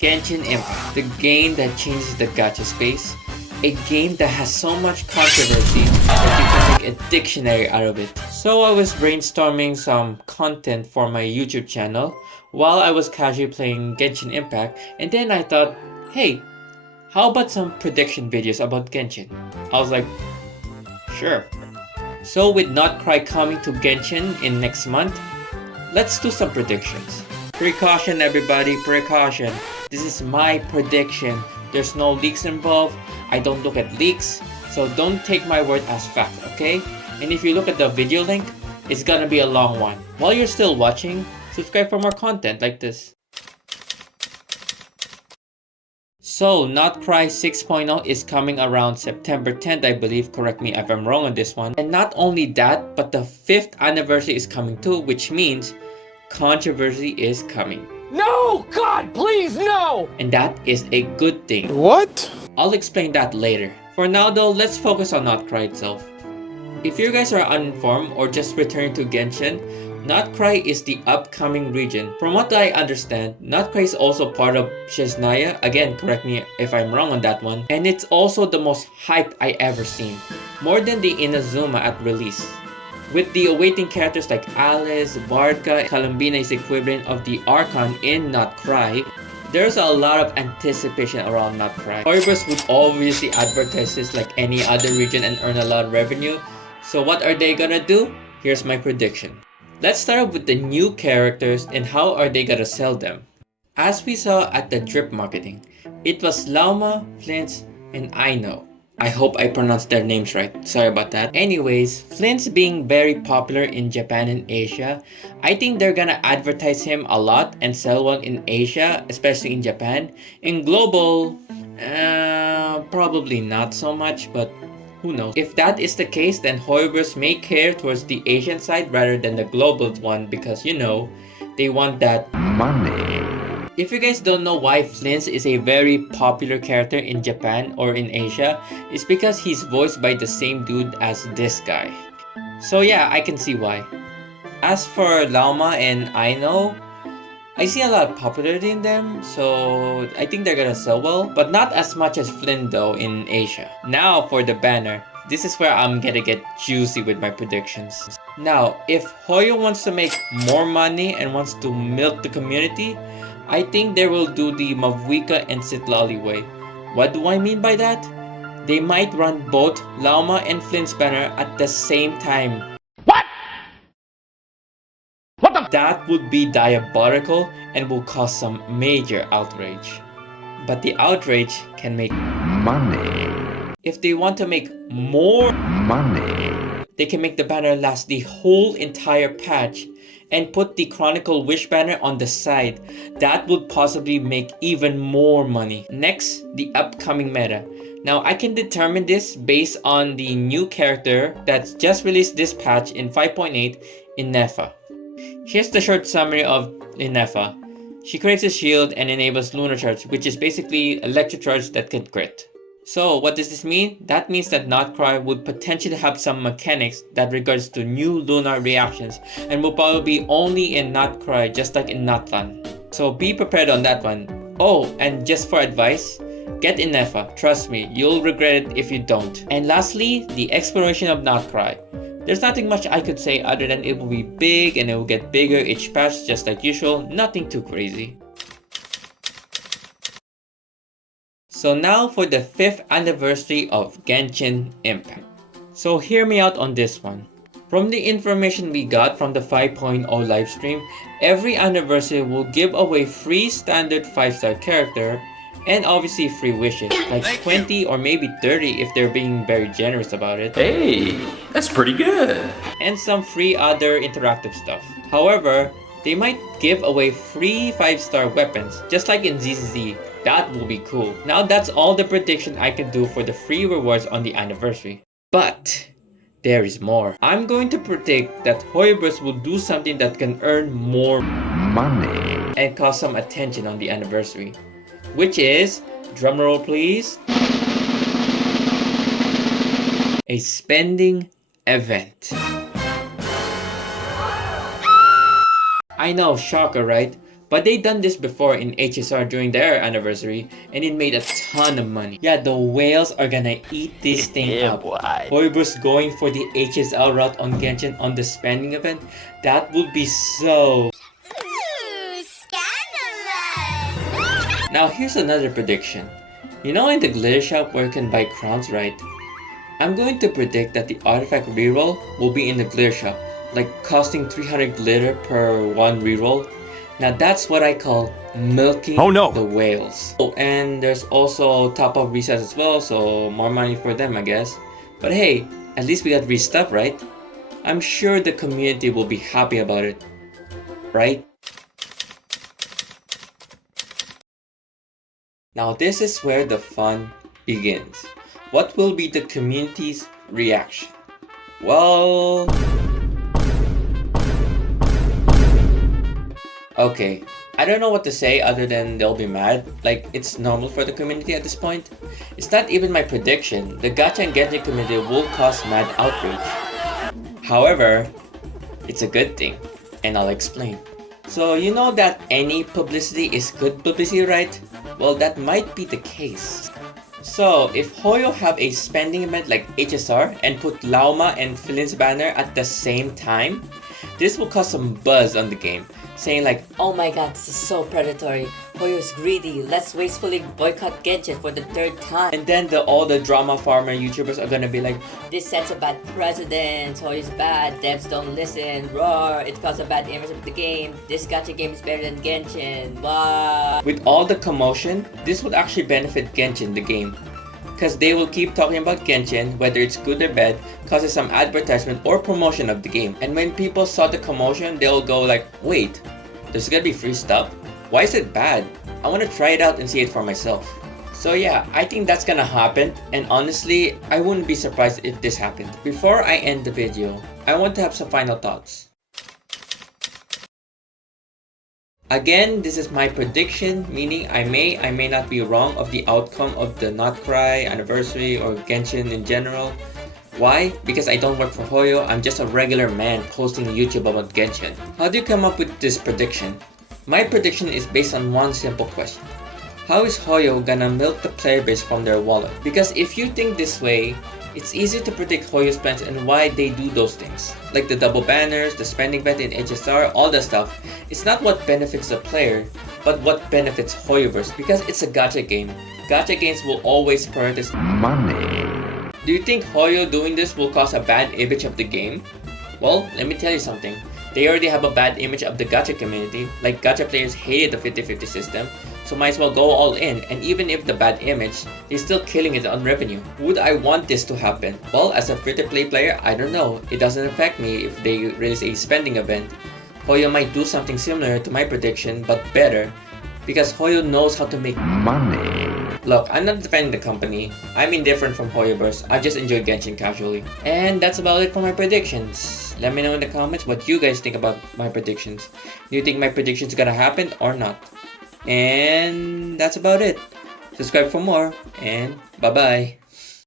Genshin Impact, the game that changes the gacha space, a game that has so much controversy that you can make a dictionary out of it. So I was brainstorming some content for my YouTube channel while I was casually playing Genshin Impact, and then I thought, hey, how about some prediction videos about Genshin? I was like, sure. So with Not Cry coming to Genshin in next month, let's do some predictions. Precaution everybody, precaution. This is my prediction. There's no leaks involved. I don't look at leaks, so don't take my word as fact, okay? And if you look at the video link, it's gonna be a long one. While you're still watching, subscribe for more content like this. So, Not Cry 6.0 is coming around September 10th, I believe. Correct me if I'm wrong on this one. And not only that, but the 5th anniversary is coming too, which means controversy is coming. No! God, please, no! And that is a good thing. What? I'll explain that later. For now though, let's focus on Not Cry itself. If you guys are uninformed or just returned to Genshin, Not Cry is the upcoming region. From what I understand, Not Cry is also part of Chesnaya. Again, correct me if I'm wrong on that one. And it's also the most hyped I ever seen. More than the Inazuma at release. With the awaiting characters like Alice, Varga, Columbina's equivalent of the Archon in Not Cry, there's a lot of anticipation around Not Cry. Hoyoverse would obviously advertise this like any other region and earn a lot of revenue. So what are they gonna do? Here's my prediction. Let's start off with the new characters and how are they gonna sell them. As we saw at the drip marketing, it was Lauma, Flint's, and Aino. I hope I pronounced their names right. Sorry about that. Anyways, Flint's being very popular in Japan and Asia, I think they're gonna advertise him a lot and sell one in Asia, especially in Japan. In global, probably not so much, but who knows. If that is the case, then Hoyoverse may care towards the Asian side rather than the global one because, you know, they want that money. If you guys don't know why Flint is a very popular character in Japan or in Asia, it's because he's voiced by the same dude as this guy. So yeah, I can see why. As for Lauma and Aino, I see a lot of popularity in them, so I think they're gonna sell well, but not as much as Flynn though in Asia. Now for the banner. This is where I'm gonna get juicy with my predictions. Now, if Hoyo wants to make more money and wants to milk the community, I think they will do the Mavwika and Sitlali way. What do I mean by that? They might run both Lauma and Flint's banner at the same time. What? What the? That would be diabolical and will cause some major outrage. But the outrage can make money. If they want to make more money, they can make the banner last the whole entire patch and put the Chronicle Wish banner on the side. That would possibly make even more money. Next, the upcoming meta. Now I can determine this based on the new character that's just released this patch in 5.8, Inefa. Here's the short summary of Inefa. She creates a shield and enables Lunar Charge, which is basically electric charge that can crit. So what does this mean? That means that Not Cry would potentially have some mechanics that regards to new lunar reactions and will probably be only in Not Cry just like in Natlan. So be prepared on that one. Oh, and just for advice, get Inefa. Trust me, you'll regret it if you don't. And lastly, the exploration of Not Cry. There's nothing much I could say other than it will be big and it will get bigger each patch just like usual, nothing too crazy. So now for the 5th anniversary of Genshin Impact. So hear me out on this one. From the information we got from the 5.0 livestream, every anniversary will give away free standard 5-star character and obviously free wishes, like 20 or maybe 30 if they're being very generous about it. Hey, that's pretty good. And some free other interactive stuff. However, they might give away free 5-star weapons, just like in ZZZ. That will be cool. Now that's all the prediction I can do for the free rewards on the anniversary. But there is more. I'm going to predict that Hoyoverse will do something that can earn more money and cause some attention on the anniversary. Which is, drumroll please, a spending event. I know, shocker, right? But they done this before in HSR during their anniversary, and it made a ton of money. Yeah, the whales are gonna eat this thing up. Hoyoverse going for the HSL route on Genshin on the spending event, that would be so... Scandalous! Now here's another prediction. You know in the glitter shop where you can buy crowns, right? I'm going to predict that the artifact reroll will be in the glitter shop, like costing 300 glitter per one reroll. Now that's what I call milking the whales. Oh, and there's also top-up resets as well, so more money for them, I guess. But hey, at least we got free stuff, right? I'm sure the community will be happy about it, right? Now this is where the fun begins. What will be the community's reaction? Well... okay, I don't know what to say other than they'll be mad. Like, it's normal for the community at this point. It's not even my prediction. The gacha and Genshin community will cause mad outrage. However, it's a good thing, and I'll explain. So, you know that any publicity is good publicity, right? Well, that might be the case. So, if Hoyo have a spending event like HSR and put Lauma and Filin's banner at the same time, this will cause some buzz on the game, saying like, oh my god, this is so predatory. Hoyo's greedy. Let's wastefully boycott Genshin for the third time. And then all the drama farmer YouTubers are gonna be like, this sets a bad precedent. Hoyo's bad. Devs don't listen. Roar. It caused a bad image of the game. This gacha game is better than Genshin. Wow. With all the commotion, this would actually benefit Genshin, the game. Because they will keep talking about Genshin, whether it's good or bad, causes some advertisement or promotion of the game. And when people saw the commotion, they'll go like, wait, there's gonna be free stuff? Why is it bad? I wanna try it out and see it for myself. So yeah, I think that's gonna happen, and honestly, I wouldn't be surprised if this happened. Before I end the video, I want to have some final thoughts. Again, this is my prediction, meaning I may not be wrong of the outcome of the Not Cry anniversary or Genshin in general. Why? Because I don't work for Hoyo, I'm just a regular man posting on YouTube about Genshin. How do you come up with this prediction? My prediction is based on one simple question. How is Hoyo gonna milk the player base from their wallet? Because if you think this way, it's easy to predict Hoyo's plans and why they do those things. Like the double banners, the spending bet in HSR, all that stuff. It's not what benefits the player, but what benefits Hoyoverse, because it's a gacha game. Gacha games will always prioritize money. Do you think Hoyo doing this will cause a bad image of the game? Well, let me tell you something. They already have a bad image of the gacha community, like gacha players hated the 50-50 system, so might as well go all in, and even if the bad image, they're still killing it on revenue. Would I want this to happen? Well, as a free-to-play player, I don't know. It doesn't affect me if they release a spending event. Hoyo might do something similar to my prediction, but better, because Hoyo knows how to make money. Look, I'm not defending the company. I'm indifferent from Hoyoverse. I just enjoy Genshin casually. And that's about it for my predictions. Let me know in the comments what you guys think about my predictions. Do you think my predictions gonna happen or not? And that's about it. Subscribe for more, and bye-bye.